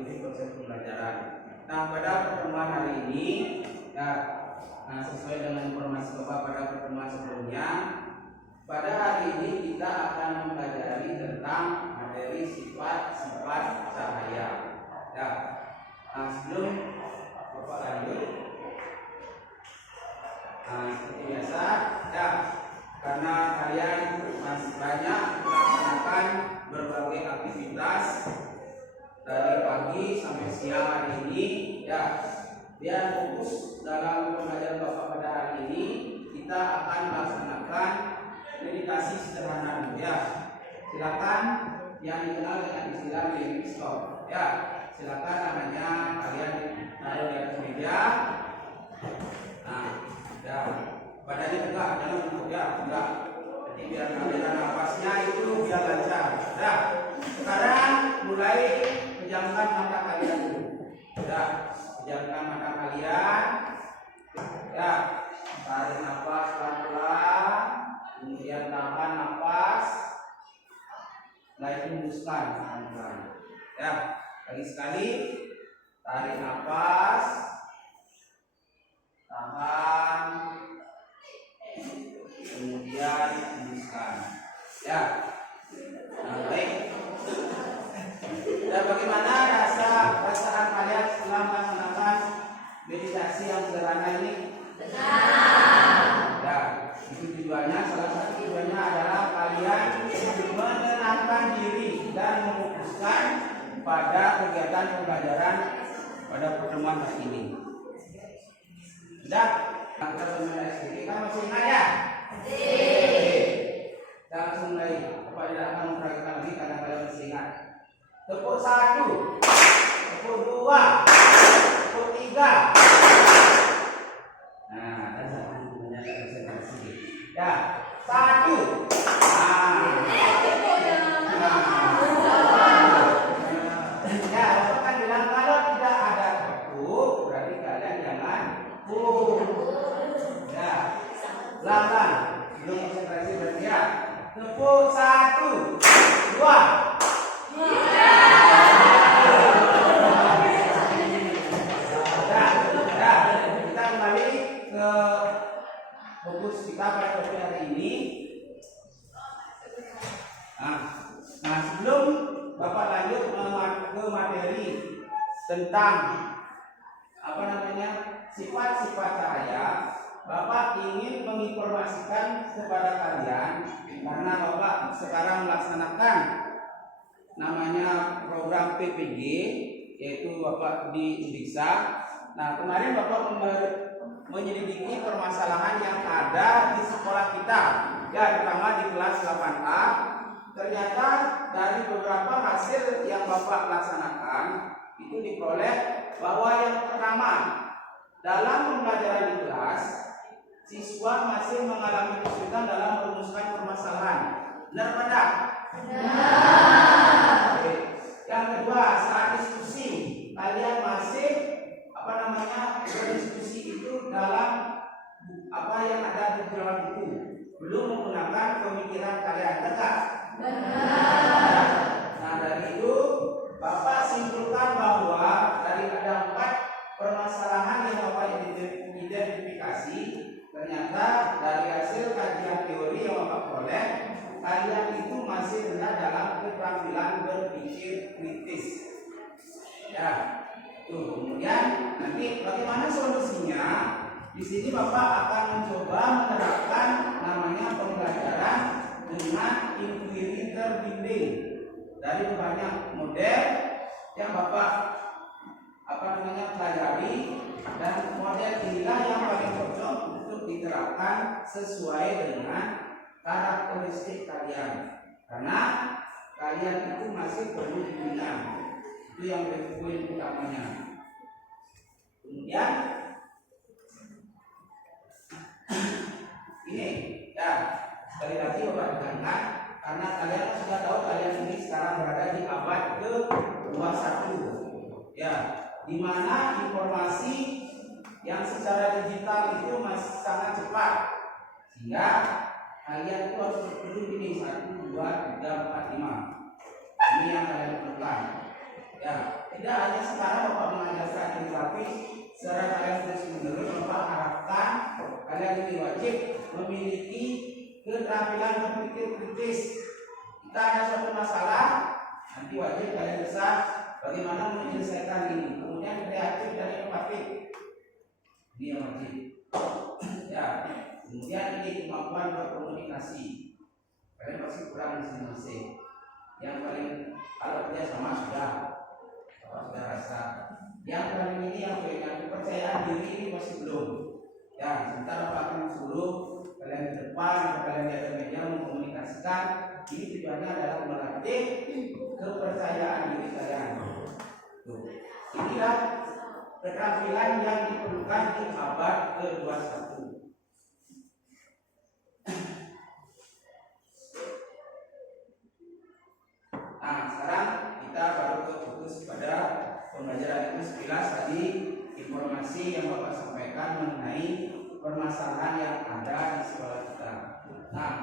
mengikuti proses pembelajaran. Nah, pada pertemuan hari ini, sesuai dengan informasi Bapak pada pertemuan sebelumnya, pada hari ini kita akan mempelajari tentang materi sifat-sifat cahaya. Sebelum Bapak lanjut, seperti biasa, karena kalian masih banyak melaksanakan berbagai aktivitas dari pagi sampai siang hari ini, biar fokus dalam pembelajaran Bapak pada hari ini, kita akan melaksanakan meditasi sederhana dulu ya. Silakan yang dikenal dengan istilah lyric stop. Silakan namanya kalian taruh di atas meja. Badannya tegak, jangan untuk tegak. Jadi biar aliran nafasnya itu biar lancar. Sekarang mulai pejamkan mata kalian dulu. Pejamkan mata kalian. Tarik nafas pelan-pelan. Kemudian tahan nafas. Setelah itu hembuskan pelan-pelan. Lagi sekali. Tarik nafas. Tahan. Kemudian hembuskan. Baik. Dan bagaimana perasaan kalian setelah melaksanakan meditasi yang sederhana ini? Itu tujuannya, salah satu tujuannya adalah kalian menenangkan diri dan memfokuskan pada kegiatan pembelajaran pada pertemuan hari ini. Sudah? Kita mulai sedikit. Kan masih ingat ya? Kita langsung mulai. Bapak tidak akan memperhatikan lagi karena kalian masih ingat. Tepuk 1, tepuk 2, tepuk 3. Dan satu menjaga konsentrasi. 1. Bapak kan bilang kalau tidak ada tepuk, berarti kalian jangan pelan-pelan. Belum konsentrasi berarti ya. Tepuk 1, 2. Kita kembali ke fokus kita pada topik hari ini. Sebelum Bapak lanjut ke materi tentang sifat-sifat cahaya, Bapak ingin menginformasikan kepada kalian karena Bapak sekarang melaksanakan namanya program PPG, yaitu Bapak di Undiksa. Kemarin Bapak menyelidiki permasalahan yang ada di sekolah kita, terutama di kelas 8A. Ternyata dari beberapa hasil yang Bapak laksanakan itu diperoleh bahwa yang pertama, dalam pembelajaran di kelas, siswa masih mengalami kesulitan dalam merumuskan permasalahan. Benar pada? Benar. Yang kedua, saat diskusi kalian masih berdiskusi itu dalam apa yang ada di dalam buku, belum menggunakan pemikiran kalian. Benar? Benar. Dari itu Bapak simpulkan bahwa dari ada 4 permasalahan yang Bapak identifikasi, ternyata dari hasil kajian teori yang Bapak peroleh, kalian itu masih rendah dalam keterampilan berpikir kritis. Kemudian nanti bagaimana solusinya? Di sini Bapak akan mencoba menerapkan namanya pembelajaran dengan inquiry terbimbing dari banyak model yang Bapak pelajari, dan model inilah yang paling cocok untuk diterapkan sesuai dengan karakteristik kalian, karena kalian itu masih perlu dibina. Itu yang poin utamanya. Kemudian ini sekali lagi Bapak tekankan, karena kalian sudah tahu kalian ini sekarang berada di abad ke-21, di mana informasi yang secara digital itu masih sangat cepat, sehingga kalian itu harus berpikir ini 1, 2, 3, 4, 5. Ini yang kalian perlukan. Tidak hanya sekarang Bapak mengajarkan ini, tapi secara kalian terus menerus Bapak harapkan kalian ini wajib memiliki keterampilan berpikir kritis. Kita ada suatu masalah, nanti wajib kalian bisa bagaimana menyelesaikan ini. Kemudian kreatif dan inovatif, ini yang wajib. Ya, kemudian ini kemampuan berkomunikasi. Kalian pasti kurang masing-masing. Yang paling kalau kerja sama sudah rasa. Yang paling ini yang kepercayaan diri ini masih belum. Ya, sebentar Bapak akan suruh kalian di depan, kalian di atas meja mengkomunikasikan. Ini tujuannya adalah melatih kepercayaan diri kalian. Tuh. Inilah keterampilan yang diperlukan di abad ke-21. Nah, sekarang kita baru fokus pada pembelajaran ini sekilas tadi informasi yang Bapak sampaikan mengenai permasalahan yang ada di sekolah kita. Nah,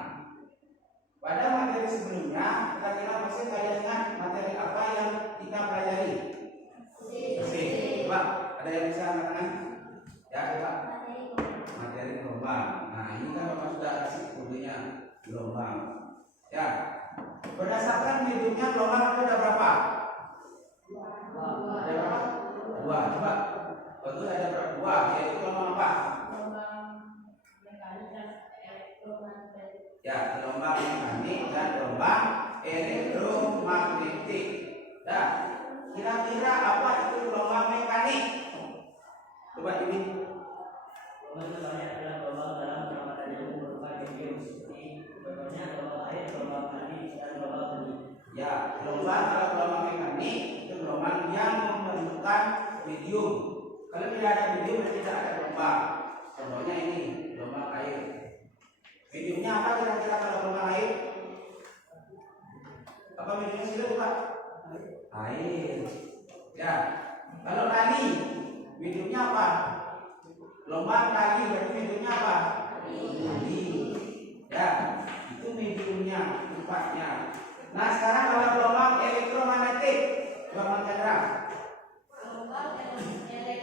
pada materi sebelumnya kira-kira masih kalian ingat materi apa yang kita pelajari? Musik. Coba ada yang bisa mengatakan? Ya, coba. Materi gelombang. Nah, ini kan Bapak sudah kasih kodenya gelombang. Ya. Berdasarkan mediumnya gelombang ada berapa? Ada berapa? Dua. Coba. Betul ada berapa? Dua. Yaitu gelombang apa? Gelombang mekanik dan elektromagnetik. Ya, gelombang mekanik dan gelombang elektromagnetik. Nah, kira-kira apa itu gelombang mekanik? Coba ini. Gelombang mekanik adalah gelombang dalam perawatan yang merupakan medium seperti contohnya gelombang air, gelombang panas dan gelombang benih. Ya, gelombang kalau gelombang mekanik itu gelombang yang memerlukan medium. Kalau tidak ada medium tidak ada gelombang. Contohnya ini gelombang air. Mediumnya apa kira-kira kalau gelombang air? Apa mediumnya sila Pak? Air. Ya. Kalau tali, mediumnya apa? Gelombang tali berarti mediumnya apa? Tali. Ya, itu mediumnya, tempatnya. Nah, sekarang kalau gelombang elektromagnetik, gelombang Chandra. Gelombang elektromagnetik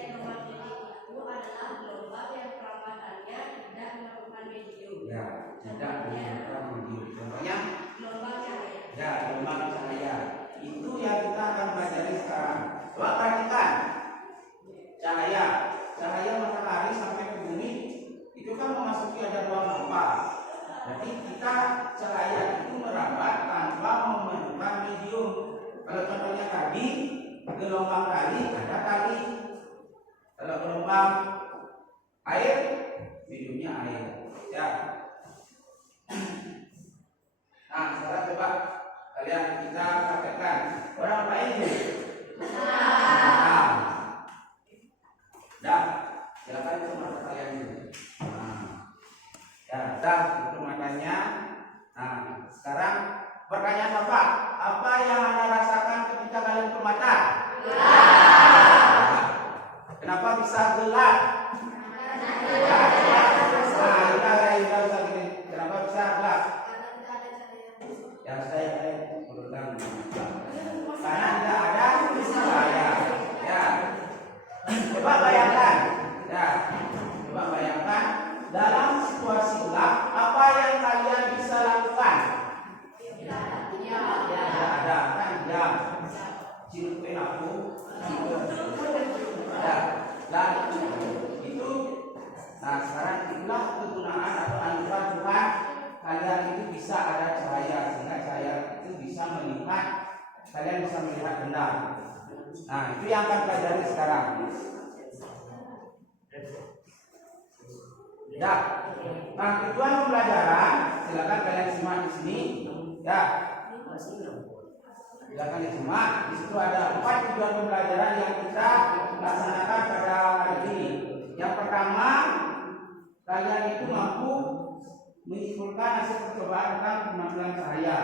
itu adalah gelombang yang perawatannya tidak memerlukan medium. Ya, tidak memerlukan medium. Contohnya? Gelombang cahaya. Ya, gelombang cahaya. Itu yang kita akan pelajari sekarang. Coba perhatikan. Cahaya matahari sampai ke bumi itu kan memasuki ada ruang hampa. Jadi kita cahaya itu merambat tanpa memerlukan medium. Kalau contohnya tadi gelombang tali ada tali. Kalau gelombang air mediumnya air. Ya. Nah, sekarang coba kalian kita praktekkan. Orang apa ini? Dah, silakan itu mata kalian ini. Nah, ya, dah itu matanya. Nah, sekarang pertanyaan Bapak, apa yang Anda rasakan ketika kalian ke mata? Gelap. Kenapa bisa gelap? Kenapa bisa gelap? Ya, saya berulang. Karena tidak ada cahaya. Ya. Coba bayangkan. Ya. Coba bayangkan dalam situasi gelap apa yang kalian bisa lakukan? Tidak ada kan jam. Cilukin aku. Ya. Dan itu. Nah, sekarang itulah kegunaan atau anugerah Tuhan. Kalian itu bisa ada cahaya sehingga cahaya itu bisa melihat, kalian bisa melihat benar. Nah, itu yang akan pelajari sekarang. Ya. Nah, tujuan pembelajaran silakan kalian simak di sini. Ya. Silakan disimak. Di situ ada 4 tujuan pembelajaran yang kita laksanakan pada hari ini. Yang pertama, kalian itu mampu menyimpulkan hasil percobaan tentang penampilan cahaya.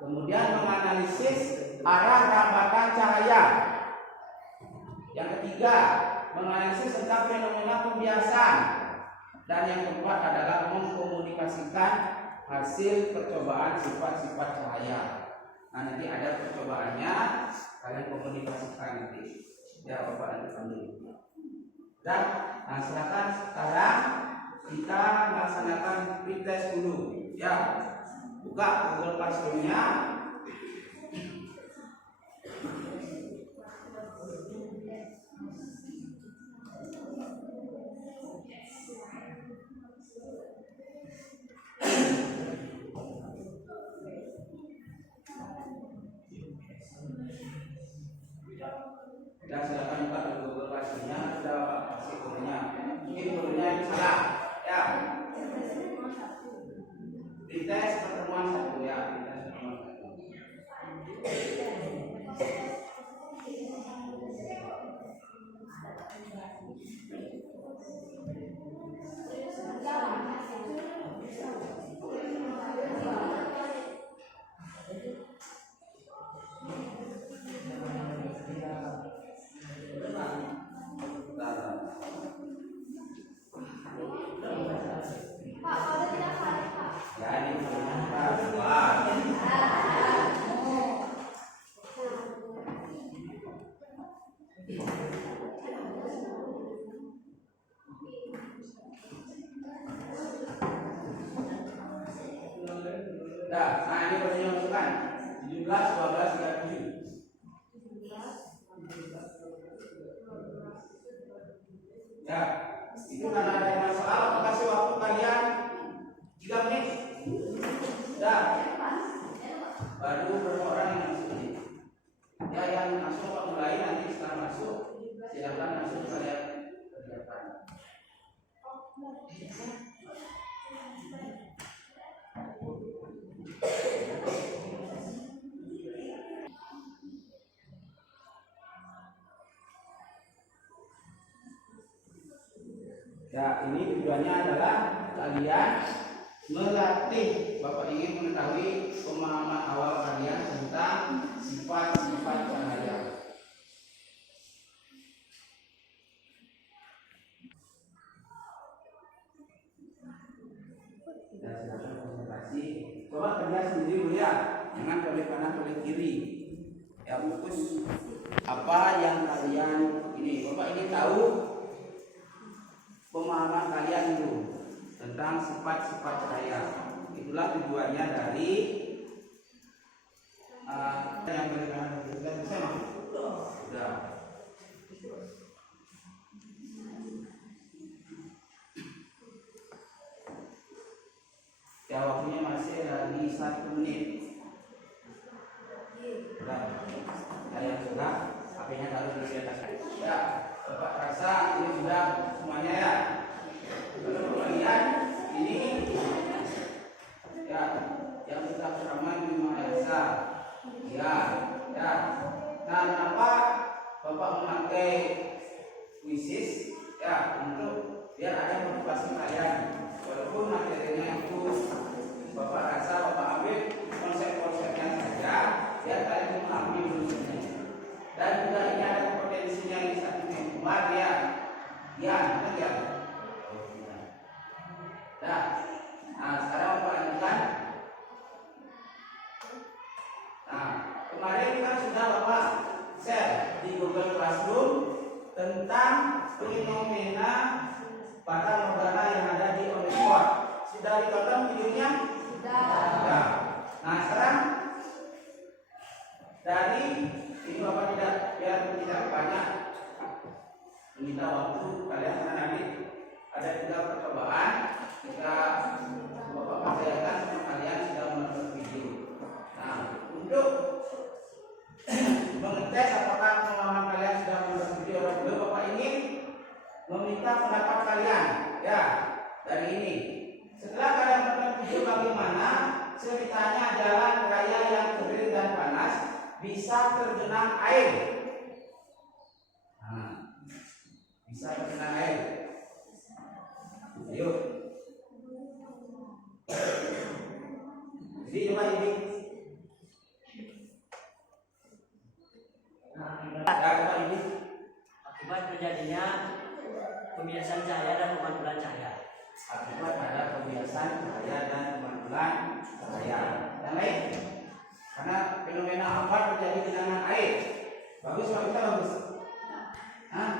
Kemudian menganalisis arah rambatan cahaya. Yang ketiga, menganalisis tentang fenomena pembiasan. Dan yang keempat adalah mengkomunikasikan hasil percobaan sifat-sifat cahaya. Nah, nanti ada percobaannya, kalian komunikasikan nanti. Ya, Bapak nanti panggil. Dan, nah silakan sekarang kita melaksanakan pretest dulu. Ya, buka Google Classroom-nya. Dan silakan buka di Google Classroom-nya. Sudah Bapak kasih gurunya. Mungkin gurunya yang salah. Ya. Pretest pertemuan 1 ya. Pretest pertemuan 1. Ya, ini gurunya Pak. Nah ini barunya masukkan 17, 12, 37. Ya, itu karena ada masalah, aku kasih waktu kalian 3 menit. Ya, baru berapa orang yang masuk ini? Ya, yang masuk mulai nanti setelah masuk, silakan masuk kalian kerjakan. Ya, ini tujuannya adalah kalian melatih. Bapak ingin mengetahui pemahaman awal kalian tentang sifat-sifat cahaya. Ya, silakan konsentrasi. Coba kerja sendiri dulu ya, jangan oleh kanan oleh kiri. Ya, fokus apa yang kalian ini. Bapak ingin tahu pemahaman kalian dulu tentang sifat-sifat cahaya. Itulah tujuannya dari yang berikan bisa sudah. Ya, waktunya masih lagi 1 menit. Sudah. Saya sudah, HP-nya taruh di atas. Ya, Bapak rasa ini sudah semuanya ya. Lalu kemudian ini ya yang kita bersama di Mahesa. Ya, ya. Nah, kenapa Bapak memakai wisis? Ya, untuk biar ada motivasi kalian. Walaupun materinya itu Bapak rasa Bapak ambil konsep-konsepnya saja, biar kalian memahami dulunya. Dan juga ini ada potensinya yang satu membuat ya. Ya, ya. Nah, sekarang Bapak lanjutkan. Nah, kemarin kita sudah Bapak share di Google Classroom tentang fenomena fata morgana yang ada di Oxford. Sudah ditonton videonya? Sudah. Nah, sekarang dari ini Bapak biar tidak banyak meminta waktu kalian, karena nanti ada 3 percobaan. Kita Bapak percayakan sama kalian sudah menonton video. Nah, untuk mengetes apakah pengalaman kalian sudah menonton video atau belum, Bapak ingin meminta pendapat kalian ya dari ini. Setelah kalian menonton video, bagaimana ceritanya jalan raya yang kering dan panas bisa tergenang air? Nah, bisa tergenang air. Ayo. Jadi coba ini. Akibat terjadinya pembiasan cahaya dan pemantulan cahaya. Akibat ada pembiasan cahaya dan pemantulan cahaya. Yang lain? Karena fenomena apa terjadi genangan air. Bagus Pak, kita bagus. Hah?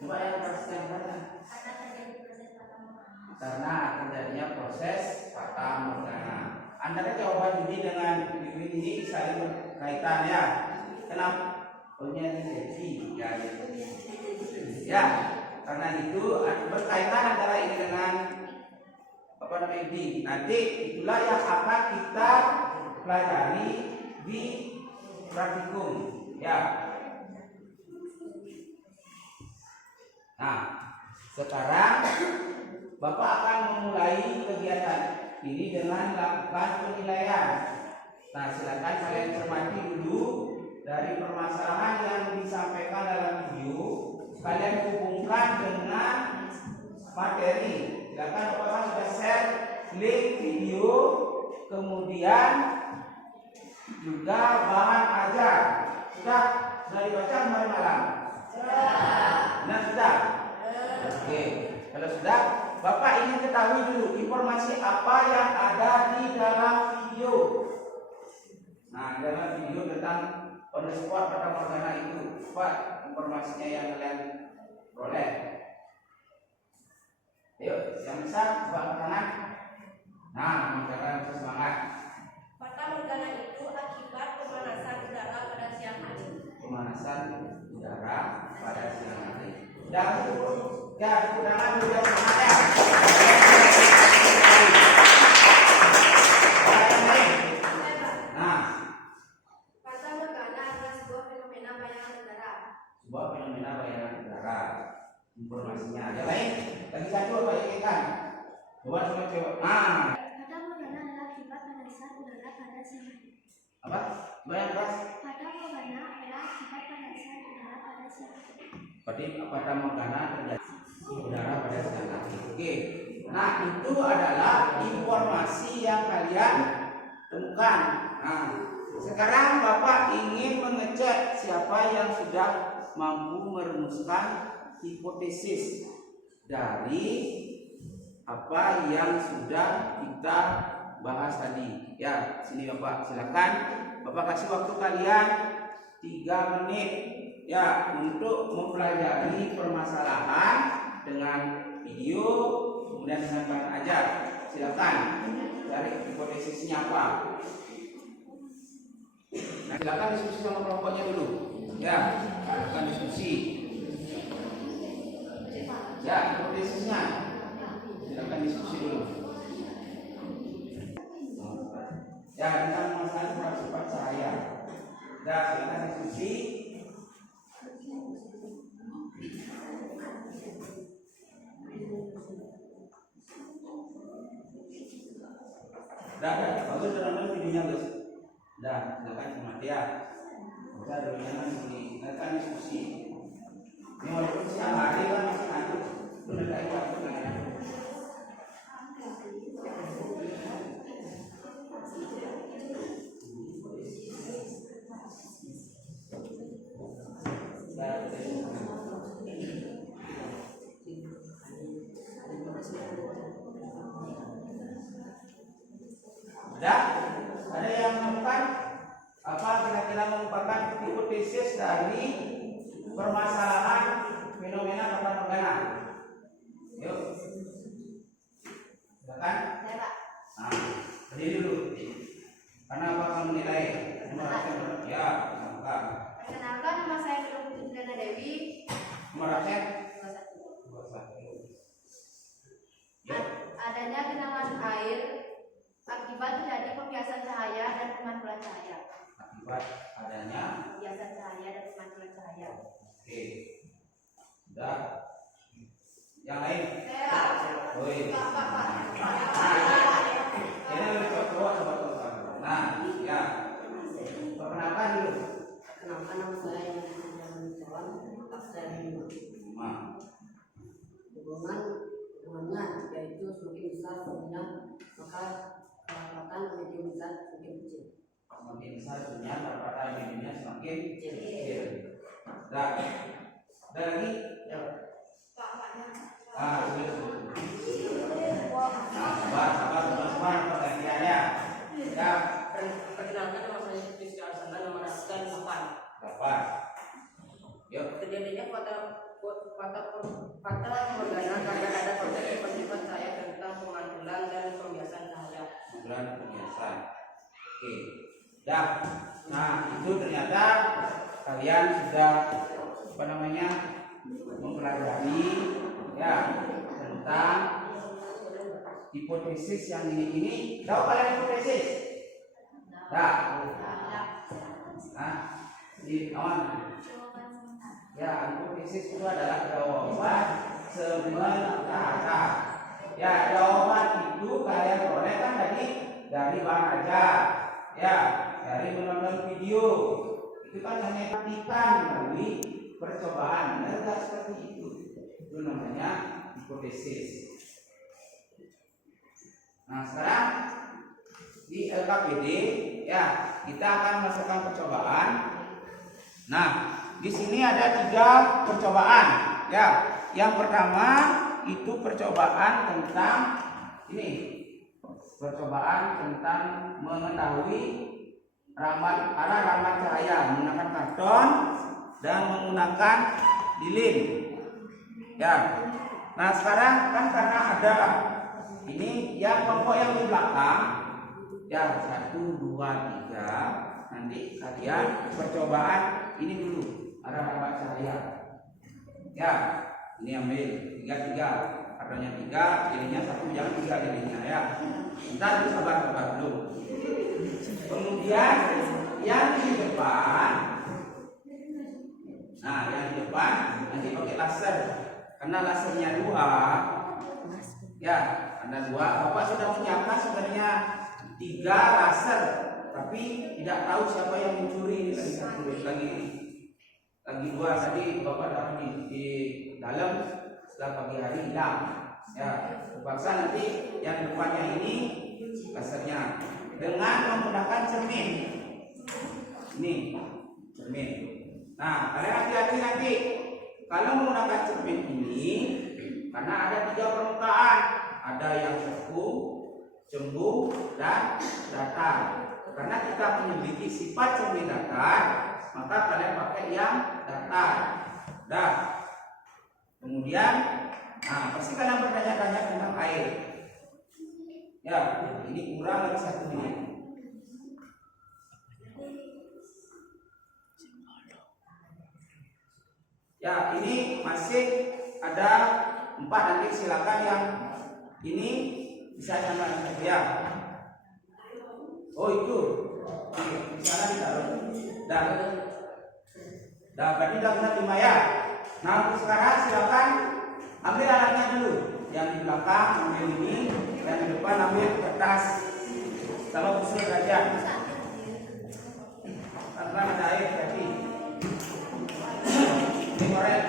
Coba yang perhatikan baca. Karena akan terjadinya proses fata morgana. Antara jawaban ini dengan ini saling berkaitan ya. Kenapa? Punya jadi ya. Karena itu berkaitan antara ini dengan apa namanya ini. Nanti itulah yang akan kita pelajari di praktikum ya. Nah, sekarang Bapak akan memulai kegiatan ini dengan melakukan penilaian. Nah, silakan kalian cermati dulu dari permasalahan yang disampaikan dalam video, kalian hubungkan dengan materi. Silakan Bapak sudah share link video, kemudian juga bahan ajar. Sudah dibaca kemarin malam? Nah, sudah. Oke, kalau sudah, Bapak ingin ketahui dulu informasi apa yang ada di dalam video. Nah, dalam video tentang on the spot fata morgana itu, apa informasinya yang kalian peroleh? Ayo, yang bisa buat tangan. Nah, masyarakat bisa semangat. Fata morgana itu akibat pemanasan udara pada siang hari. Pemanasan udara pada siang hari. Dan ya, kurangan juga semangat ya. Nah, Fata morgana adalah sebuah fenomena bayangan udara. sebuah fenomena bayangan udara. Informasinya ada lain. Lagi satu apa yang kan? Coba coba. Ah, Fata morgana adalah akibat pemanasan udara pada siang hari. apa? Bayang keras. Fata morgana adalah akibat pemanasan udara pada siang hari. Fata morgana terjadi udara pada siang hari. Oke. Nah, itu adalah informasi yang kalian temukan. Nah, sekarang Bapak ingin mengecek siapa yang sudah mampu merumuskan hipotesis dari apa yang sudah kita bahas tadi. Ya, sini Bapak, silakan. Bapak kasih waktu kalian 3 menit ya untuk mempelajari permasalahan dengan video, kemudian dengan bahan ajar. Silakan cari hipotesisnya apa. Nah, silakan diskusi sama kelompoknya dulu. Ya, silakan diskusi. Ya, hipotesisnya. Silakan diskusi dulu. Ya, tentang masalah sifat cahaya. Ya, silakan diskusi. Dah, bagus teman-teman videonya guys. Dah, silakan cermati ya. Bisa dengan silakan diskusi. Ini walaupun siang hari kan masih ngantuk, sudah ada waktu kan. Ada yang menemukan apa kira-kira merupakan hipotesis dari permasalahan fenomena fata morgana? Yuk, silakan. Saya Pak. Nah, berdiri dulu. Karena apa kamu nilai? Ya, silakan. Perkenalkan, nama saya Nur Putri Dewi. Nomor absen? 21. 21. Ya. Adanya genangan air akibat terjadi pembiasan cahaya dan pemantulan cahaya. Akibat adanya. Pembiasan cahaya dan pemantulan cahaya. Oke. Sudah. Yang lain? Oh, ini. Ini lebih cowok sama cowok. Nah, ya. Perkenalkan dulu. Kenapa nama saya yang menjawab aksen Nah, hubungannya yaitu semakin besar sumbernya maka kerapatan medium besar semakin kecil. semakin besar dunia, perpatan mediumnya semakin kecil. Nah, ada lagi? Ya. Ah, sudah. Nah, sabar, pergantiannya. Ya. Perkenalkan nama Yuk. Terjadinya fata morgana karena ada konsep yang bersifat saya tentang pemantulan dan pembiasan cahaya. Bulan pembiasan. Oke. Dah. Nah, itu ternyata kalian sudah mempelajari ya tentang hipotesis yang ini. Tahu kalian hipotesis? Dah. Nah, di awan. Ya, hipotesis itu adalah jawaban sementara. Ya, jawaban itu kalian peroleh kan dari baca, ya, dari menonton video. Itu kan hanya praktikan melalui percobaan. Tidak seperti itu. Itu namanya hipotesis. Nah, sekarang di LKPD ya kita akan melakukan percobaan. Nah, di sini ada 3 percobaan. Ya, yang pertama itu percobaan tentang ini, percobaan tentang mengetahui arah rambut cahaya menggunakan karton dan menggunakan lilin. Ya, nah sekarang kan karena ada ini yang kelompok yang di belakang, ya 1, 2, 3. Nanti kalian percobaan ini dulu arah rambut cahaya. Ya, ini ambil 3, kartonnya 3, jadinya 1, jangan 3 jadinya ya. Ntar sabar dulu. Kemudian yang di depan, nah yang di depan nanti pakai laser, karena lasernya 2. Ya, ada 2. Bapak sudah menyiapkan sebenarnya 3 laser, tapi tidak tahu siapa yang mencuri lagi 2 tadi Bapak taruh di dalam, setelah pagi hari hilang. Ya, terpaksa nanti yang depannya ini lasernya dengan menggunakan cermin. Ini cermin. Nah, kalian hati-hati nanti kalau menggunakan cermin ini, karena ada 3 permukaan, ada yang cekung, cembung, dan datar. Karena kita memiliki sifat cermin datar, maka kalian pakai yang datar. Dah. Kemudian, nah pasti kalian bertanya-tanya tentang air. Ya, ini kurang lagi 1 menit. Ya, ini masih ada 4, nanti silakan yang ini bisa nyalakan ya. Oh itu, di sana ditaruh. Dah berarti udah benar 5 ya. Nah untuk sekarang silakan ambil alatnya dulu. Yang di belakang ambil ini, yang di depan ambil kertas sama usul saja. Karena ada air tadi. Ini korek.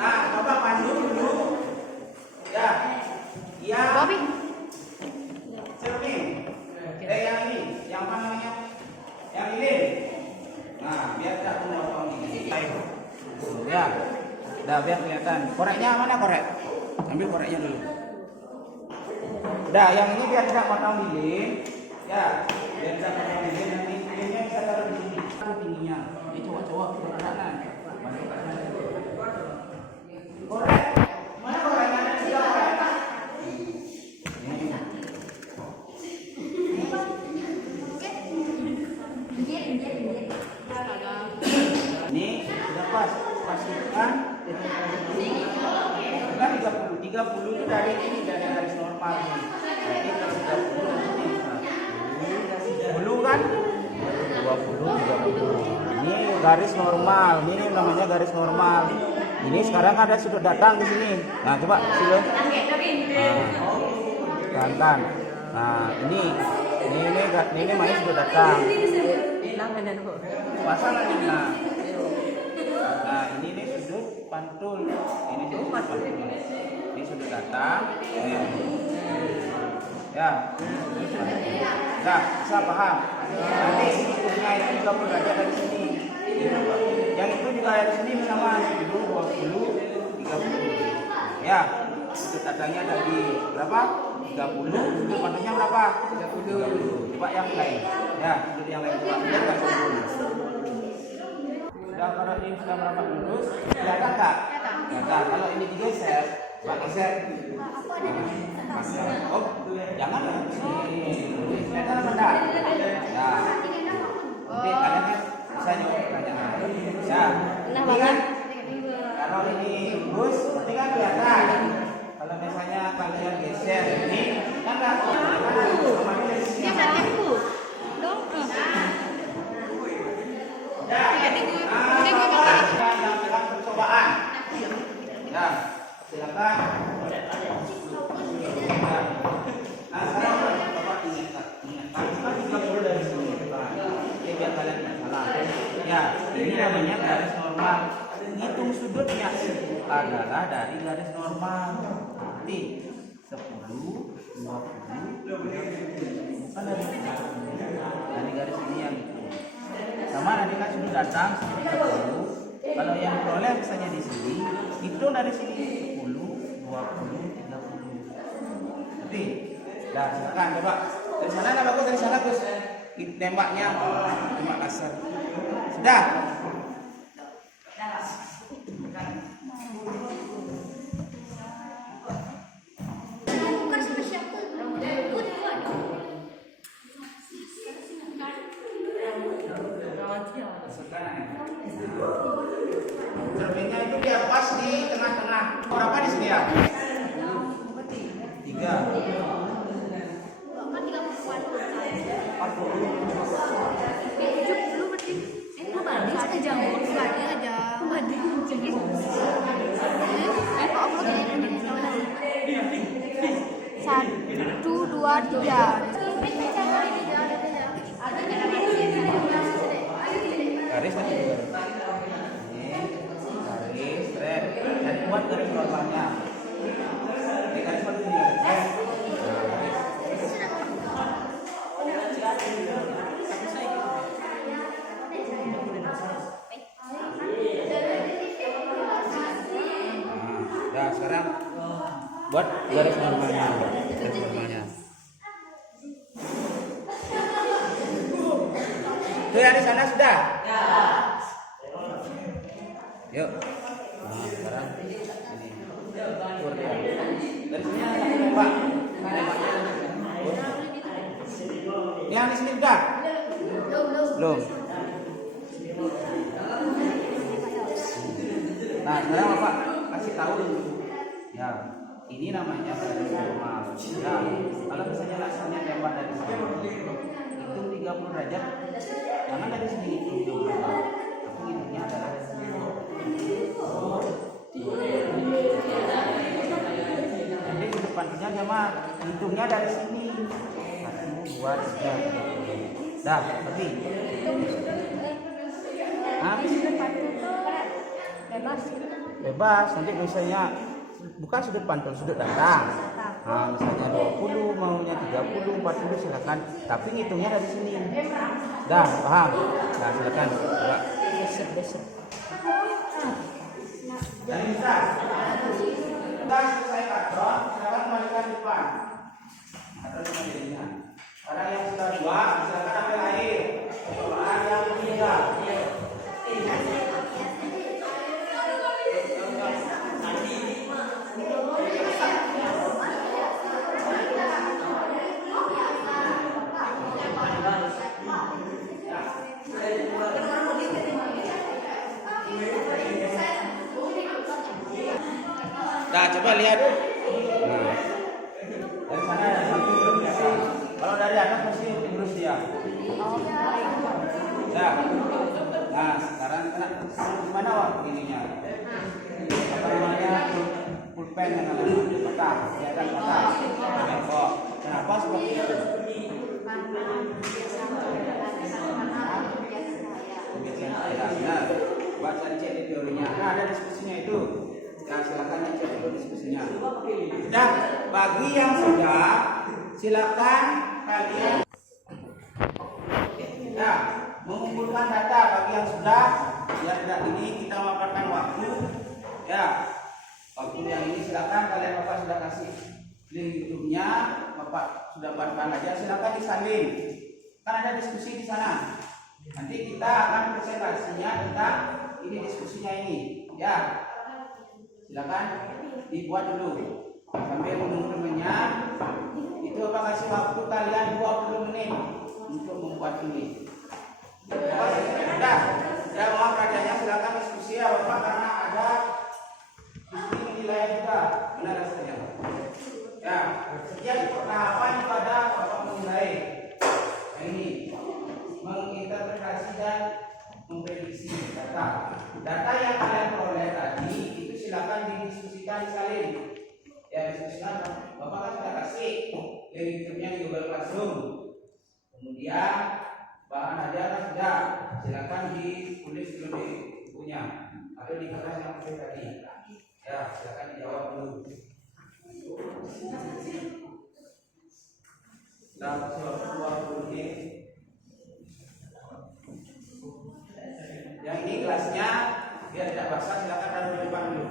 Nah, coba pandu dulu. Ya. Ya. Cermin. Yang ini, yang mana namanya? Yang ini. Nah, biar tak memotong ini. Ya. Dah biar kelihatan. Koreknya mana korek? Ambil koreknya dulu. Dah, yang ini biar tidak potong lilin. Ya, biar tidak potong lilin, nanti lilinnya bisa taruh di sini. Tingginya. Ini cowok-cowok kanan. Balik kanan. Korek. Mana koreknya? Ada 3 korek. Ini sudah pas. Pastikan kan 30 itu dari ini, dari garis normal ini. Jadi kalau 30 kan 20, 30. Ini garis normal, ini namanya garis normal. Ini sekarang ada sudah datang di sini. Nah coba sini. Nah, nah ini main sudah datang. Pasang lagi nah ini sudut pantul. Ini sudut pantul. Ini sudah datang. Ya. Nah, bisa paham. Nanti sini punya itu juga berada dari sini. Yang itu juga dari sini sama 10, 20, 30. Ya, sudut tadanya tadi berapa? 30. Sudut pandangnya berapa? 30. Coba yang lain. Ya, sudut yang lain coba. Biar nggak sempurna. Sudah, kalau ini sudah merapat lurus, kelihatan nggak? Kelihatan. Kalau ini digeser, Pak geser. Oh, jangan ya. Kelihatan apa enggak? Nah, nanti kalian bisa jawab pertanyaan. Bisa. Ini kan? Kalau ini lurus, nanti kan kelihatan. Kalau misalnya kalian geser ini, kan nggak kelihatan. Dalam percobaan. Ya, silakan. Nah, sekarang Bapak ingat. Kan 30 dari sini. Ya, biar kalian tidak salah. Ya, ini namanya garis normal. Hitung sudutnya adalah dari garis normal. Nanti 10, 20, kan dari garis ini yang itu. Sama nanti kan sudut datang 10. Kalau yang peroleh misalnya di sini, hitung dari sini 10, 20, 30. Nanti, nah silakan coba. Dari sana nggak bagus, dari sana bagus. Tembaknya tembak kasar. Sudah. Cerminnya itu dia pas di tengah-tengah. Berapa di sini ya? 3. Satu, dua, tiga. Garis tadi. Ini garis red dan buat garis normalnya. Ini garis seperti ini. Nah, sekarang buat garis normalnya. Garis normalnya. Tuh yang di sana sudah. Yuk. Nah, sekarang ini. Dari sini ada tembak. Ini yang di sini sudah. Belum. Nah, sekarang Bapak kasih tahu dulu. Ya, ini namanya garis normal. Ya, kalau misalnya laksanya tembak dari sini, hitung 30 derajat. Jangan dari sini hitung 30 derajat. Tapi hitungnya adalah dari sini. Jadi di depannya sama hitungnya dari sini. 1, 2, 3. Dah, berarti. Bebas. Nanti misalnya bukan sudut pantul, sudut datang. Nah, misalnya 20, maunya 30, 40 silakan. Tapi ngitungnya dari sini. Dah, paham? Nah, silakan. Coba. Geser. Dan bisa. Kita selesai patron, silakan kembalikan depan. Atau cuma dirinya. Para yang sudah 2, silakan ambil air. Para yang 3. Nah, coba lihat. Nah, dari sana ada satu kelihatan. Kalau dari atas pasti lurus dia. Ya. Nah, sekarang gimana Wak ininya? Apa namanya? Pulpen yang namanya patah. Ya kan patah. Kok kenapa seperti itu? Nah, baca cek di teorinya. Nah, ada diskusinya itu. Nah, silakan cek dulu diskusinya. Dan bagi yang sudah, silakan kalian ya, mengumpulkan data bagi yang sudah. Ya, tidak ini kita memaparkan waktu Ya, waktu yang ini silakan kalian Bapak sudah kasih link YouTube-nya, Bapak sudah buatkan aja, silakan disalin. Kan ada diskusi di sana. Nanti kita akan presentasinya tentang ini diskusinya ini. Ya, silakan dibuat dulu. Sambil menunggu temannya, itu Bapak kasih waktu kalian 20 menit untuk membuat ini. Sudah, ya mohon perhatiannya silakan diskusi ya Bapak karena ada diskusi menilai juga. Benar saja. Ya, setiap tahapan pada Bapak menilai. Ini menginterpretasi dan memprediksi data. Data yang kalian peroleh tadi itu silakan didiskusikan disalin. Ya diskusikan, Bapak kan sudah kasih link YouTube-nya di Google Classroom. Kemudian bahan aja kan sudah, silakan ditulis dulu di bukunya atau di kertas yang saya tadi. Ya silakan dijawab dulu. Dalam 20 menit. Yang ini kelasnya biar tidak basah, silakan taruh di depan dulu.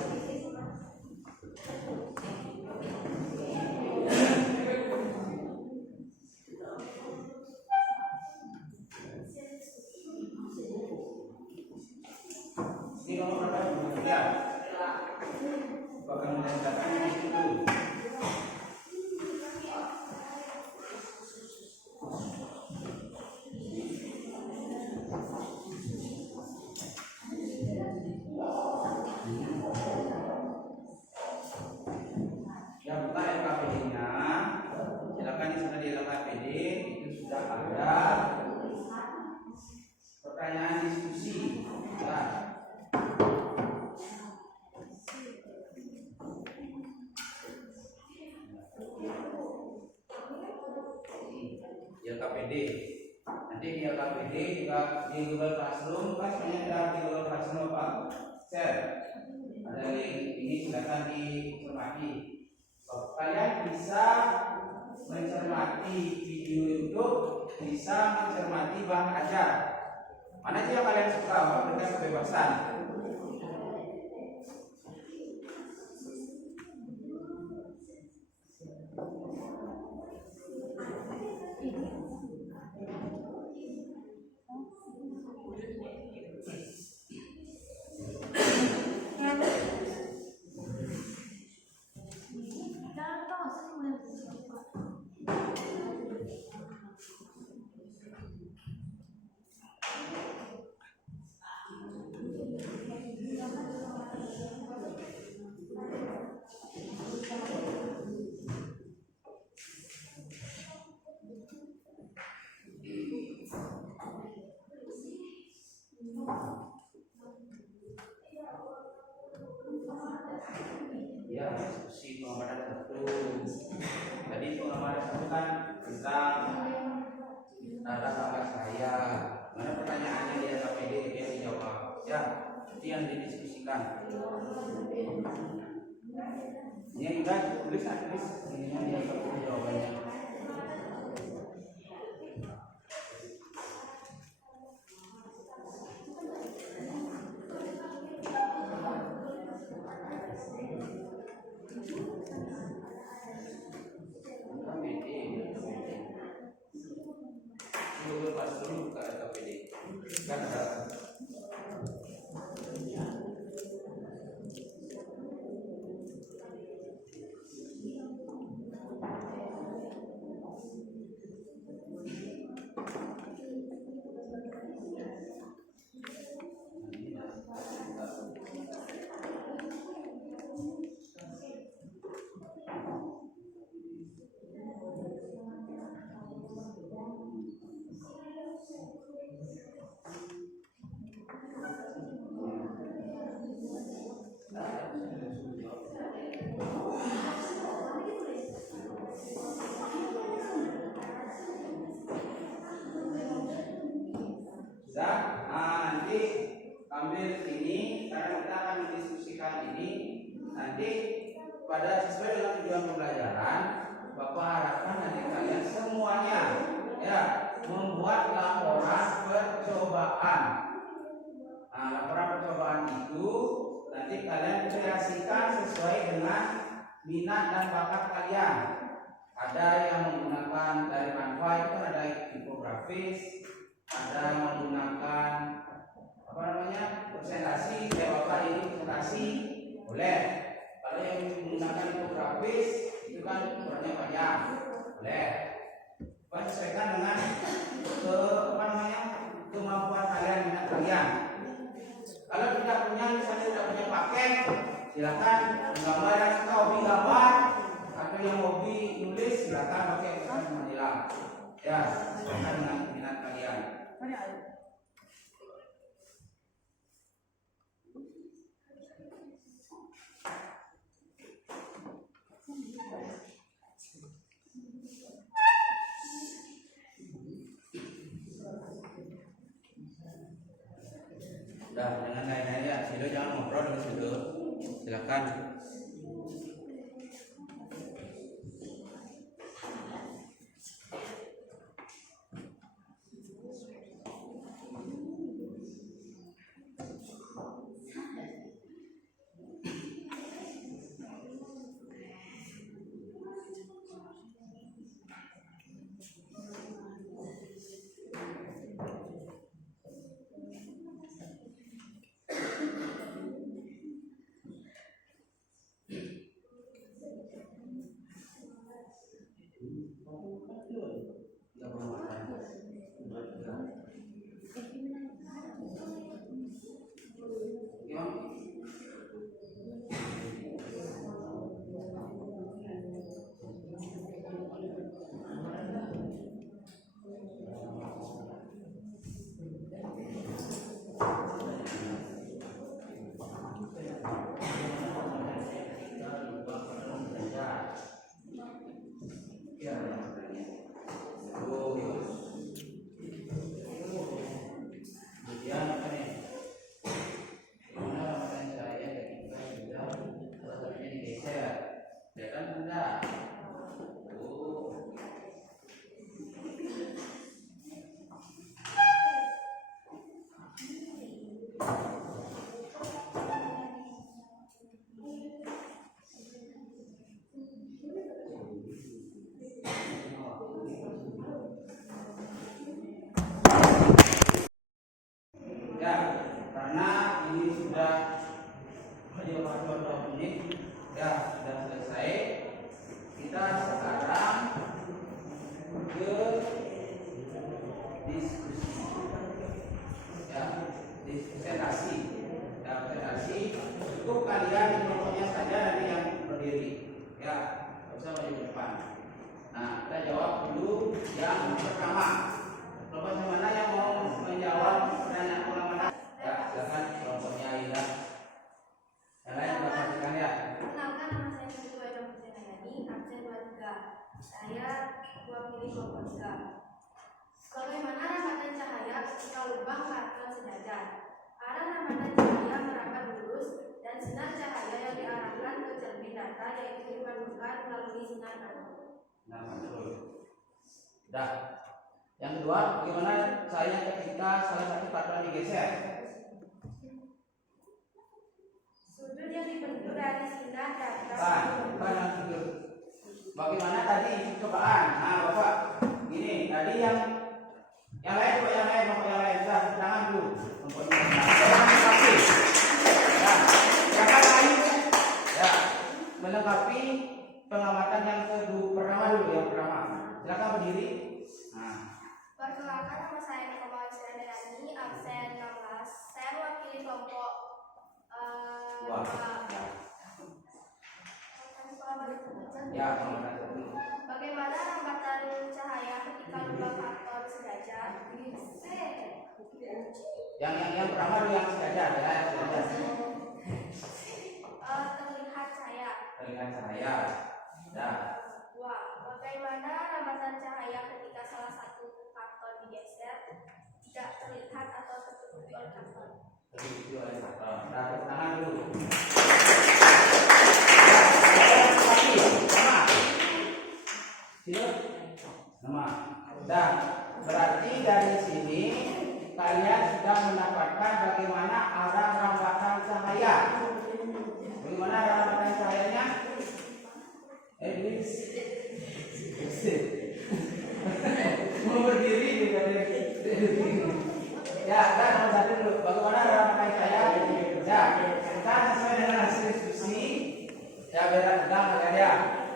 Ini nomor berapa? Ya. Bahkan menandakan di situ. Ya buka LKPD-nya, silakan di sana di LKPD itu sudah ada pertanyaan diskusi. Ya. Di LKPD, nanti di LKPD juga di Google Classroom, kan semuanya ada di Google Classroom Pak. Share, ada link ini silakan dicermati. Kalian bisa mencermati video YouTube, bisa mencermati bahan ajar. Mana sih yang kalian suka? Berikan kebebasan. Ya, diskusi pengamanan satu. Tadi pengamanan satu kan tentang tata kamar saya. Mana pertanyaannya di LKPD yang dijawab. Ya, itu yang didiskusikan. Ini juga tulis. Ini yang di LKPD jawabannya. Google Classroom buka LKPD. Kan ada. Sudah, nanti ambil ini karena kita akan mendiskusikan ini nanti pada sesuai dengan tujuan pembelajaran. Bapak harapkan nanti kalian semuanya ya membuat laporan percobaan. Nah, laporan percobaan itu nanti Nanti kalian kreasikan sesuai dengan minat dan bakat kalian. Ada yang menggunakan dari Canva itu kan ada infografis, ada yang menggunakan apa namanya presentasi, kayak bapak ini presentasi boleh. Kalau yang menggunakan infografis itu kan ukurannya panjang, boleh. Sesuaikan dengan kemampuan kalian, minat kalian. Kalau tidak punya, misalnya tidak punya paket, silakan gambar yang suka hobi gambar atau yang hobi nulis, silakan pakai kertas Manila. Ya, sesuaikan dengan minat kalian. Udah, dengan lain-lain ya, Sido jangan ngobrol dengan Sido. Silakan. Bagaimana rambatan cahaya ketika lubang karton sejajar? Arah rambatan cahaya merambah lurus dan sinar cahaya yang diarahkan ke cermin data yaitu dipantulkan melalui sinar nano. Dah. Yang kedua, bagaimana cahaya ketika salah satu karton digeser? Sudut yang dibentuk dari sinar data. Bagaimana tadi cobaan? Nah, Bapak, gini, tadi yang lain, Bapak yang lain, jangan dulu. Melengkapi. Ya, jangan lain. Ya, melengkapi pengamatan yang pertama dulu, yang pertama. Silakan berdiri. Nah. Perkenalkan, nama saya Nikola Sirendani, absen 16. Saya mewakili kelompok Ya, bagaimana rambatan cahaya ketika lubang karton sejajar? Yang pertama dulu yang sejajar ya, Terlihat cahaya. Terlihat cahaya. Ya. Wah, bagaimana rambatan cahaya ketika salah satu karton digeser tidak terlihat atau tertutupi oleh karton? Tertutupi oleh karton. Nah, tangan dulu. Nama. Dan berarti dari sini kalian sudah mendapatkan bagaimana arah rambatan cahaya.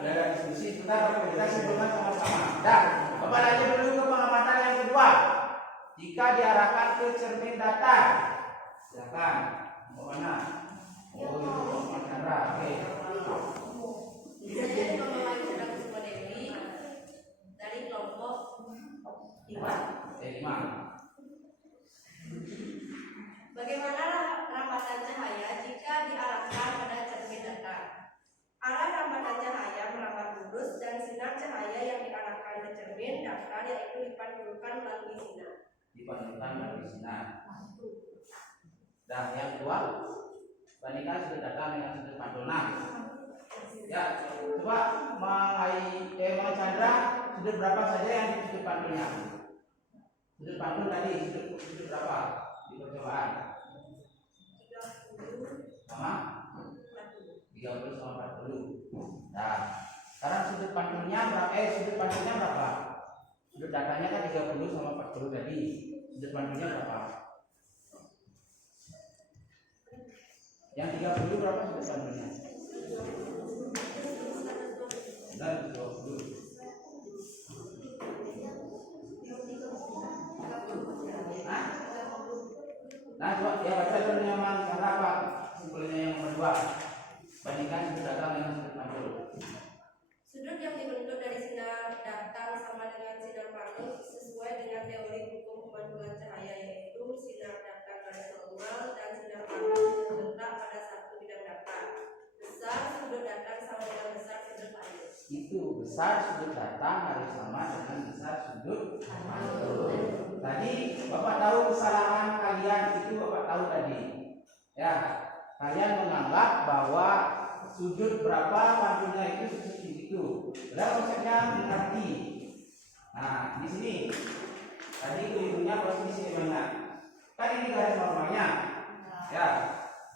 ada diskusi, kita simpulkan sama-sama. Dah, Bapak lanjut dulu ke pengamatan yang kedua. Jika diarahkan ke cermin datar, silakan. Mau mana? Oh, Mas Chandra. Oke. Saya Bapak Chandra Kusuma Dewi dari kelompok 5. 5. Bagaimana rambatan cahaya jika diarahkan pada cermin datar? Arah rambatan cahaya merambat lurus dan sinar cahaya yang diarahkan ke cermin datar yaitu dipantulkan melalui sinar. Dipantulkan melalui sinar. Dan yang kedua, bandingkan sudut datar dengan sudut pantul. Nah, ya, coba Mang Chandra, sudut berapa saja yang di sudut pantulnya? Sudut pantul tadi sudut berapa di percobaan? 30 sama 30 sama 40. Nah, sekarang sudut pantulnya berapa? Sudut datanya kan 30 sama 40 tadi. Sudut pantulnya berapa? Yang 30 berapa sudut pantulnya? 20. Nah, coba ya baca dulu yang apa? Simpulnya yang kedua. Bandingkan sudut datar dengan sudut pantul. Sudut yang dibentuk dari sinar datar sama dengan sinar pantul sesuai dengan teori hukum pemantulan cahaya, yaitu sinar datar garis normal dan sinar pantul terletak pada satu bidang datar. Besar sudut datar sama dengan besar sudut pantul. Itu besar sudut datar harus sama dengan besar sudut pantul. Tadi Bapak tahu kesalahan kalian itu, Bapak tahu tadi. Ya, kalian menganggap bahwa sudut berapa pantulnya itu seperti itu. Padahal konsepnya mengerti. Nah, di sini tadi kelirunya posisi di mana? Kan ini garis normalnya. Ya,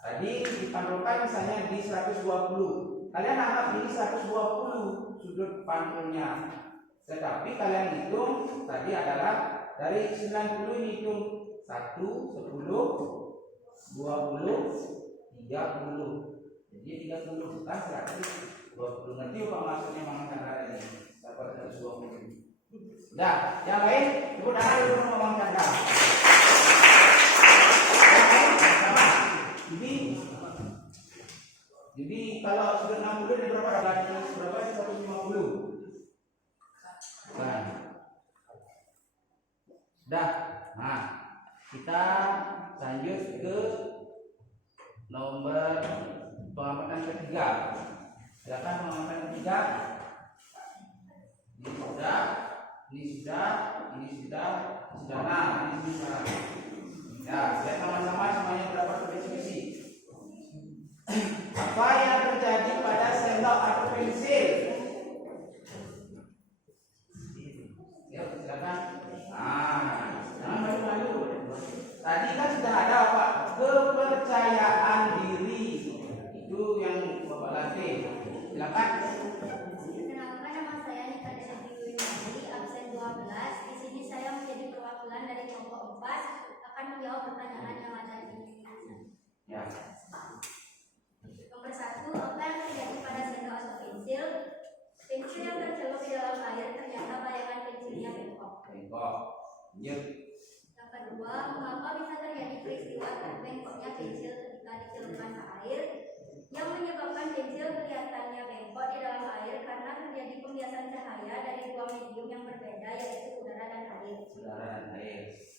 tadi dipantulkan misalnya di 120. Kalian anggap ini 120 sudut pantulnya. Tetapi kalian hitung tadi adalah dari 90 ini hitung 1, 10, 20, 30. Jadi 30 bukan 120. Nanti apa maksudnya Mang Chandra ini? Dapat 120. Nah, yang lain sebut tangan dulu sama Mang Chandra. Sama. Jadi kalau sudah 60 ini berapa? Berapa? 150. Nah. Dah. Nah, kita lanjut ke nomor pengamatan ketiga. Silakan pengamatan ketiga. Ini sudah. Nah, ini sudah. Ya, lihat sama-sama semuanya berapa spesifik. Apa yang terjadi pada sendok atau pensil? Ya, silakan. Jangan malu-malu. Tadi kan sudah ada apa? Kepercayaan diri. Itu yang Bapak latih. Silakan. Perkenalkan, nama saya Nita Dewi Winardi, absen 12. Di sini saya menjadi perwakilan dari kelompok 4 akan menjawab pertanyaan yang ada di sini. Ya. Nomor 1, apa yang terjadi pada sendok atau pensil? Pensil yang tercelup di dalam air ternyata bayangan pensilnya bengkok. Lanjut. Yang kedua, mengapa bisa terjadi peristiwa terbengkoknya pensil ketika dicelupkan ke air? Yang menyebabkan pensil kelihatannya bengkok di dalam air karena terjadi pembiasan cahaya dari dua medium yang berbeda, yaitu udara dan air.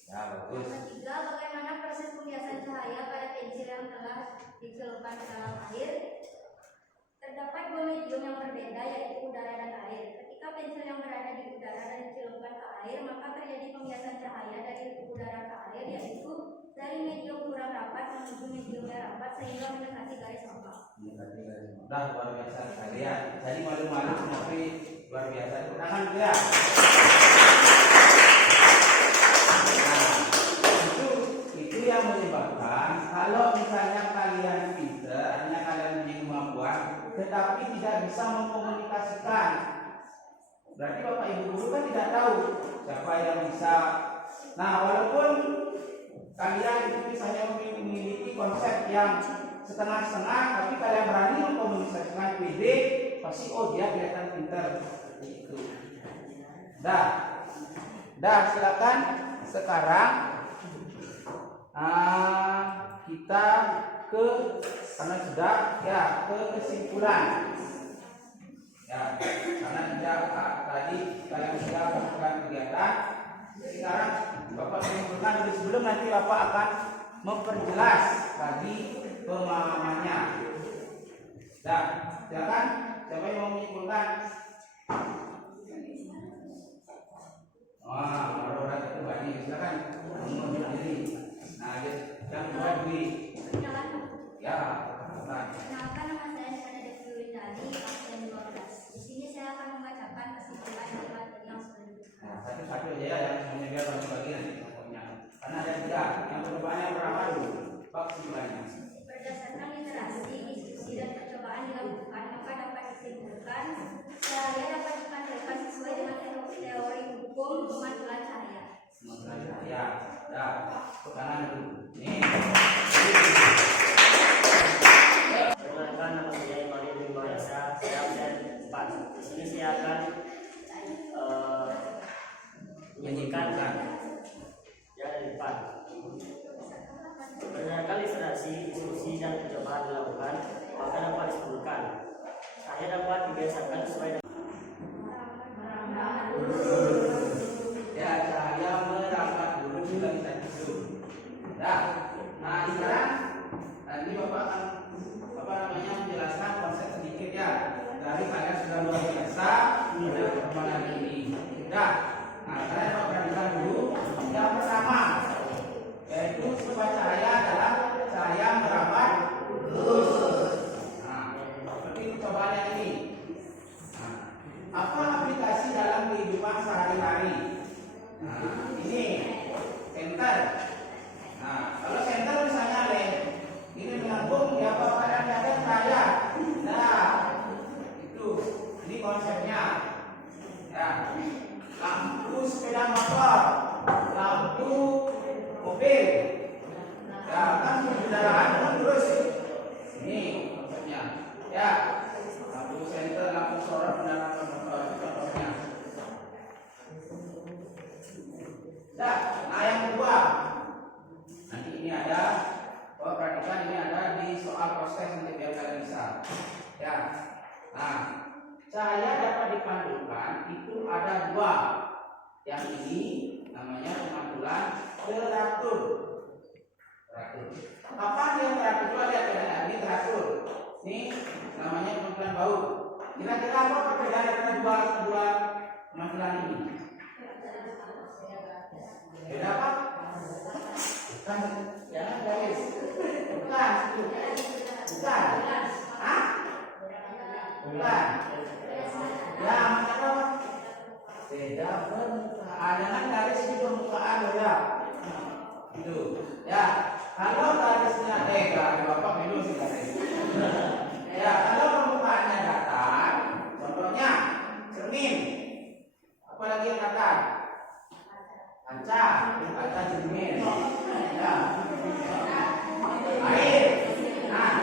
Ya, bagus. Yang ketiga, bagaimana proses pembiasan cahaya pada pensil yang telah dicelupkan ke dalam air? Terdapat dua medium yang berbeda, yaitu udara dan air. Ketika pensil yang berada di udara dan dicelupkan ke air, maka terjadi pembiasan cahaya dari udara ke air, yaitu dari medium kurang rapat menuju medium yang rapat sehingga mendekati garis normal. Udah luar biasa kalian. Jadi malu-malu tapi luar biasa. Tangan ya. Itu yang menyebabkan kalau misalnya kalian pintar, artinya kalian punya kemampuan, tetapi tidak bisa mengkomunikasikan. Berarti Bapak Ibu guru kan tidak tahu siapa yang bisa. Nah, walaupun kalian itu misalnya memiliki konsep yang setengah-setengah, tapi kalian berani mengkomunikasikan PD, pasti oh dia kelihatan pintar seperti itu. Dah silakan sekarang kita karena sudah ya ke kesimpulan. Ya, karena tidak tadi kalian sudah melakukan kegiatan, sekarang Bapak menyimpulkan dulu sebelum nanti Bapak akan memperjelas lagi pemahamannya. Dah, silakan siapa yang mau menyimpulkan? Wah, baru orang itu banyak, silakan mengundur diri. Nah, yang kedua Dwi. Ya, Kenalkan, nama saya Nada Devi Windari, absen 12. Di sini saya akan membacakan kesimpulan kalimat yang selanjutnya. nah, satu-satu aja ya, yang semuanya biar bagi nanti pokoknya. Karena ada tiga, yang kedepannya berapa dulu? Bab kesimpulannya. Berdasarkan literasi, diskusi, dan percobaan dilakukan, maka dapat disimpulkan cahaya dapat dipancarkan sesuai dengan teori hukum pemantulan cahaya. Ya, dah, ke kanan dulu. Nih. Perkenalkan, nama saya Imanin Bima Yasa, saya absen 4. Di sini saya akan menyanyikan ya dari depan. Berdasarkan literasi, diskusi, dan percobaan dilakukan, maka dapat disimpulkan cahaya dapat dibiasakan sesuai dengan Ya, cahaya merambat dulu juga kita tisu. Nah, sekarang nanti Bapak akan menjelaskan konsep sedikit ya. Dari kalian sudah luar biasa pada pertemuan ini. Nah, saya perhatikan dulu. Yang pertama, yaitu sifat cahaya adalah cahaya merambat lurus. Nah, seperti percobaannya ini. Nah, apa aplikasi dalam kehidupan sehari-hari? Nah, ini senter. Nah, kalau senter misalnya ini menyambung ya Bapak ada cahaya. Nah, itu ini konsepnya. Ya, lampu sepeda motor, lampu mobil. Ya, kan kendaraan kan terus. Ini konsepnya. Ya, lampu senter, lampu sorot kendaraan motor itu contohnya. Nah, yang kedua, nanti ini ada, perhatikan ini ada di soal proses nanti biar kalian bisa. Ya, nah, cahaya dapat dipantulkan itu ada dua. Yang ini namanya pemantulan teratur. Apa yang teratur? Coba lihat ya, ini teratur. Ini namanya pemantulan bau. Kira-kira apa perbedaan antara dua pemantulan ini? Beda apa? Bukan, jangan guys. Bukan. Hah? Bukan. Ya, macam apa? Beda permukaan. Jangan garis di permukaan ya. Itu. Ya, kalau garisnya Bapak minum sih garis. Ya, kalau permukaannya datar, contohnya cermin. Apalagi yang datar? Kaca cermin. Ya. Air. Nah,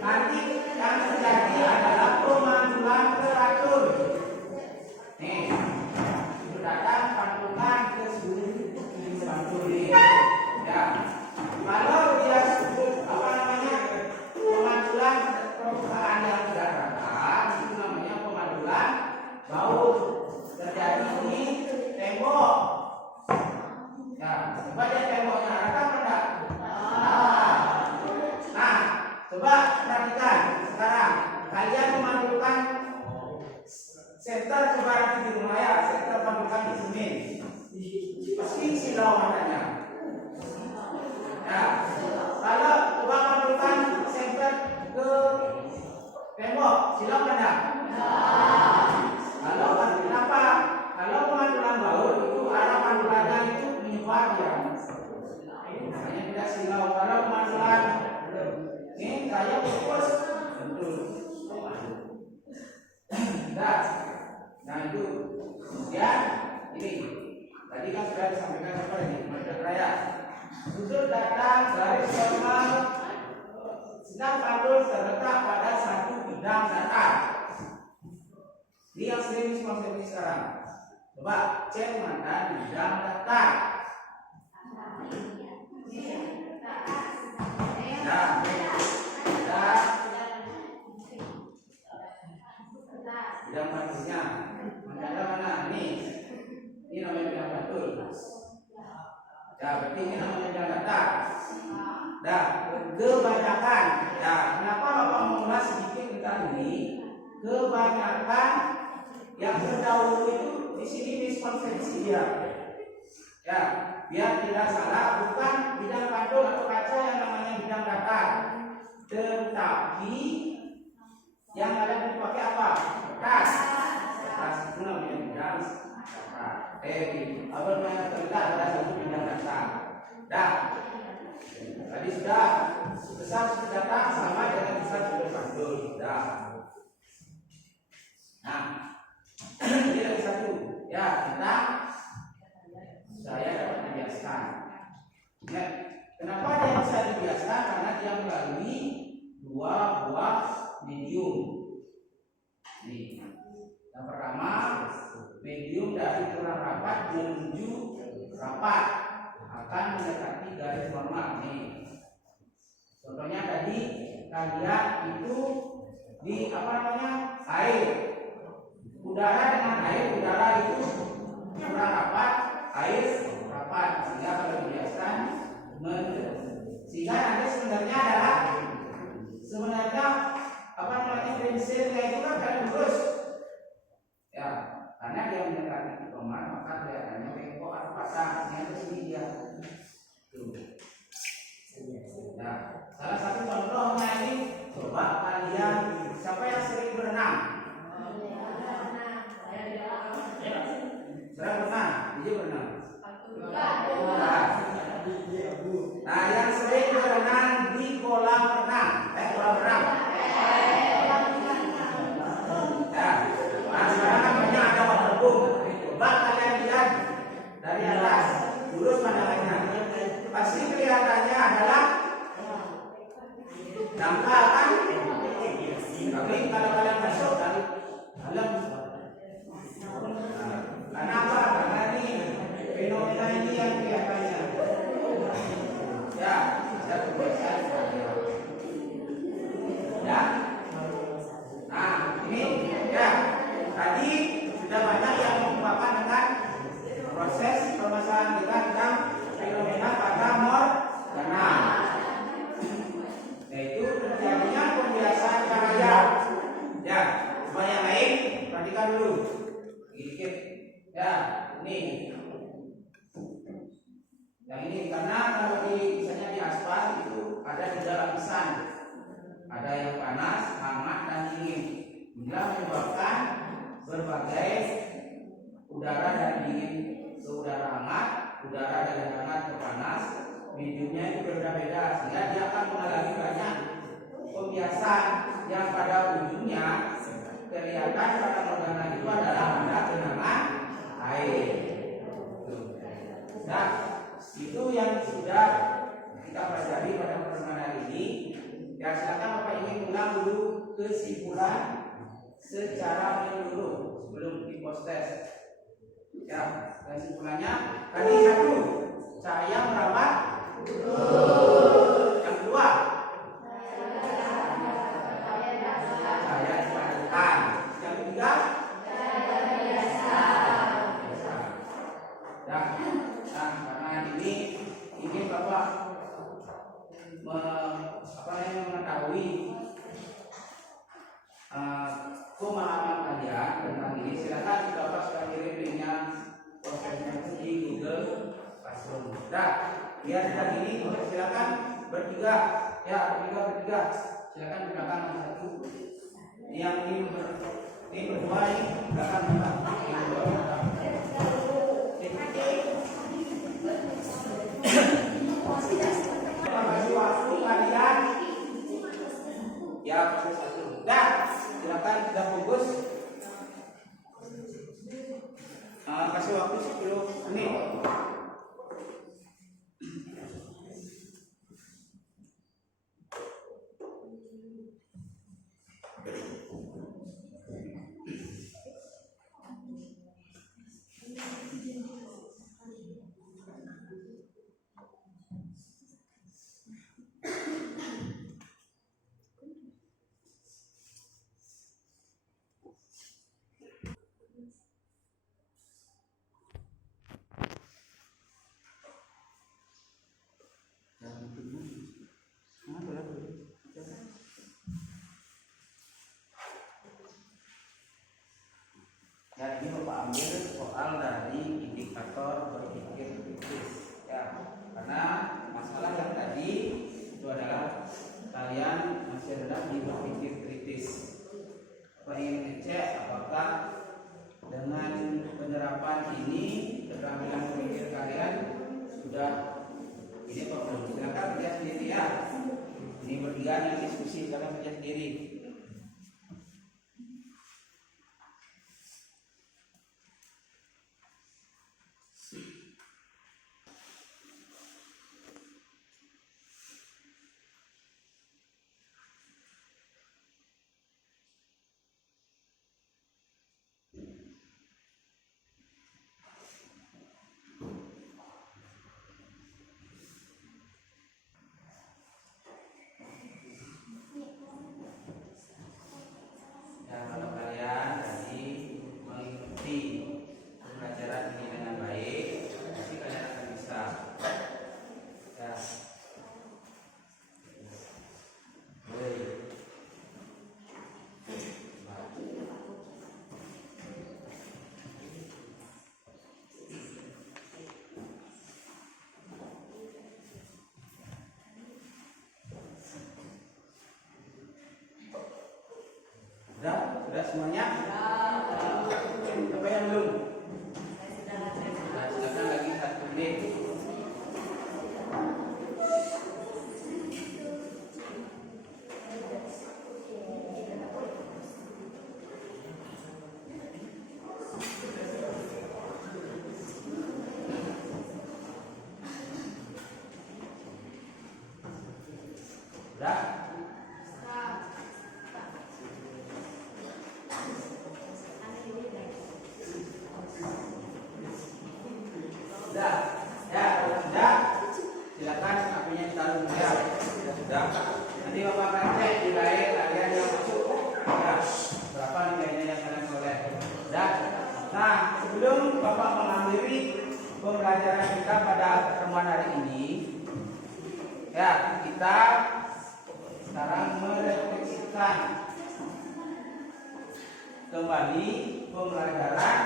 nanti yang terjadi adalah pemantulan teratur. Nih, itu datang pantulkan ke seluruh pantul ini. Ya. Kalau dia pemantulan permukaan yang tidak rata, itu namanya pemantulan bau. Terjadi di tembok. Ya, coba lihat temboknya rata apa enggak? Nah, coba perhatikan sekarang kalian memantulkan senter coba nanti di rumah ya, senter pantulkan di sini. Pasti silau matanya. Ya, kalau coba pantulkan senter ke tembok, silau enggak? Kalau kenapa? Kalau pemantulan bau itu arah pantulannya itu menyebar ya. Makanya tidak silau. Kalau pemantulan ini saya fokus betul. Nah itu. Kemudian ini tadi kan sudah disampaikan apa ini? Pemantulan raya. Sudut datang garis normal sinar pantul terletak pada satu bidang datar. Ini yang sering konsep sekarang. Coba cek mana bidang daftar. Bidang batusnya. Mana mana? Ini namanya bidang batul. Ya, berarti ini namanya bidang daftar. Dah, kebanyakan. Nah, kenapa Bapak mengulas sedikit tentang ini? Kebanyakan yang terdahulu itu di sini miskonsepsi dia. Ya, biar tidak salah, bukan bidang patung atau kaca yang namanya bidang datar, tetapi yang ada dipakai apa? Kertas. Kertas itu namanya bidang datar. Apa namanya terlihat ada satu bidang datar. Dah. Tadi sudah besar sudah datang sama dengan besar sudah pantul. Dah. Nah, ini lagi satu. Ya, kita saya dapat dibiasakan. Ya, kenapa dia bisa dibiasakan? Karena dia melalui dua buah medium. Nih, yang pertama medium dari kurang rapat menuju rapat akan mendekati garis normal. Nih, contohnya tadi kalian itu di apa namanya air, udara dengan air, udara itu kurang rapat, air rapat, sehingga kalau dibiasakan sehingga nanti sebenarnya apa namanya prinsipnya itu kan lurus ya, karena dia mendekati tomat maka kelihatannya bengkok atau patah, yang kesini dia tuh. Nah, salah satu contohnya ini, coba kalian siapa yang sering berenang? Sering berenang, dia berenang. Nah, yang sering berenang di kolam renang, kolam renang. Ya, nah sekarang kan banyak ada waterboom. Coba kalian lihat dari atas, lurus pandangannya, pasti kelihatannya adalah dangkal kan? Tapi kalau kalian masuk dari dalam, karena apa? Karena ini fenomena ini yang kelihatannya. Ya, saya kebiasaan. Ya. Nah, ini ya. Tadi sudah banyak yang mengungkapkan dengan proses permasalahan kita tentang fenomena pada morgana. Yaitu terjadinya pembiasaan cahaya. Ya, coba yang lain perhatikan dulu. Sedikit. Ya, ini. Yang ini karena kalau misalnya di aspal itu ada 3 lapisan. Ada yang panas, hangat, dan dingin. Bila menyebabkan berbagai udara dan dingin ke udara hangat, udara dari hangat ke panas, mediumnya itu berbeda-beda sehingga dia akan mengalami banyak pembiasan yang pada ujungnya kelihatan pada morgana itu adalah benda genangan air. Nah, itu yang sudah kita pelajari pada pertemuan ini. Ya, silakan Bapak ingin ulang dulu kesimpulan secara menyeluruh sebelum di post test. Ya, kesimpulannya tadi satu, cahaya merawat. Yang kedua, cahaya dipadamkan. Yang ketiga, nah, karena ini ingin Bapak mengetahui pemahaman kalian tentang ini, silakan Bapak sudah kirim linknya prosesnya di Google Classroom. Nah, biar tidak ini, silakan bertiga, ya bertiga, silakan di belakang satu. Yang ini berdua ini belakang kasih waktu kalian ya proses satu. Dan silakan sudah fokus. Kasih waktu 10 menit. Ya, ini Bapak ambil soal dari indikator berpikir kritis. Ya, karena masalah yang tadi itu adalah kalian masih rendah di berpikir kritis. Bapak ingin ngecek apakah dengan penerapan ini keterampilan berpikir kalian sudah ini apa belum? Silakan kerja sendiri ya. Ini bertiga yang diskusi, kalian kerja sendiri. Ya, kalau kalian tadi mengikuti pembelajaran ini dengan baik, pasti kalian akan bisa. Ya. Baik. Sudah semuanya? Apa yang belum? Nah, silakan lagi 1 menit. Sudah? Sudah? Ya, kalau sudah, silakan HP-nya ditaruh ya. Sudah. Nanti Bapak akan cek nilai kalian yang masuk. Ya, berapa nilainya yang kalian soleh. Sudah. Nah, sebelum Bapak mengakhiri pembelajaran kita pada pertemuan hari ini, ya, kita sekarang merefleksikan kembali pembelajaran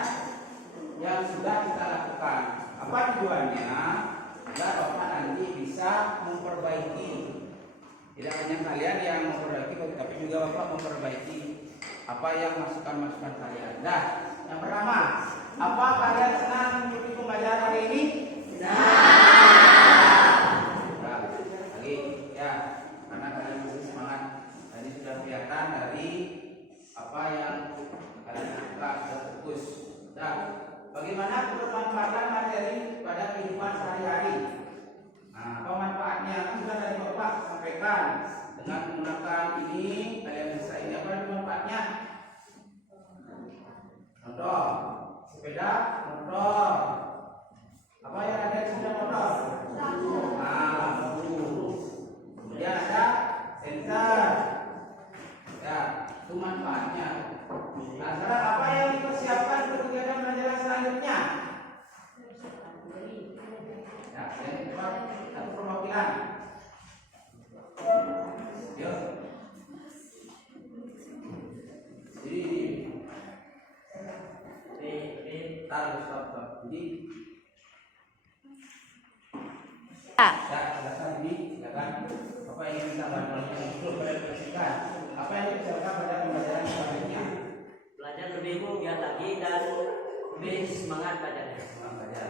yang sudah kita lakukan. Apa tujuannya? Agar Bapak nanti bisa memperbaiki. Tidak hanya kalian yang memperbaiki, tapi juga Bapak memperbaiki apa yang masukan-masukan kalian. Nah, yang pertama, apa kalian senang mengikuti pembelajaran hari ini? Lagi, ya, karena kalian masih semangat. Tadi sudah kelihatan dari apa yang kalian lakukan, sudah fokus. Nah, bagaimana bermanfaatan materi pada kehidupan sehari-hari? Nah, apa manfaatnya? Kan sudah dari Bapak sampaikan dengan menggunakan ini kalian bisa ini apa manfaatnya? Contoh, sepeda motor. Apa yang ada di sepeda motor? Lampu. Kemudian ada sensor. Ya, itu manfaatnya. Nah, sekarang apa yang dipersiapkan untuk kegiatan belajar selanjutnya? Ya, saya buat satu perwakilan. Yuk. Taruh stop. Jadi, silakan ini, silakan. Apa yang ingin kita bantu untuk merefleksikan? Apa yang dipersiapkan pada pembelajaran selanjutnya? Belajar lebih giat lagi dan lebih semangat belajarnya.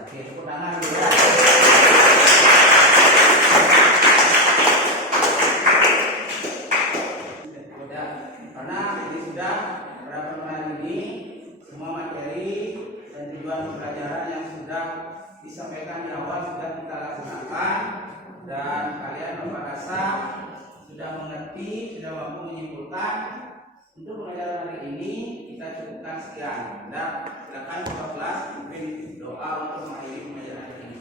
Oke, tepuk tangan dulu ya. Sudah, karena ini sudah pada pertemuan ini semua materi dan tujuan pembelajaran yang sudah disampaikan di awal sudah kita laksanakan dan kalian Bapak rasa sudah mengerti, sudah mampu menyimpulkan. Untuk pembelajaran hari ini kita cukupkan sekian. Dan silakan Bapak kelas mungkin doa untuk mengakhiri pembelajaran hari ini.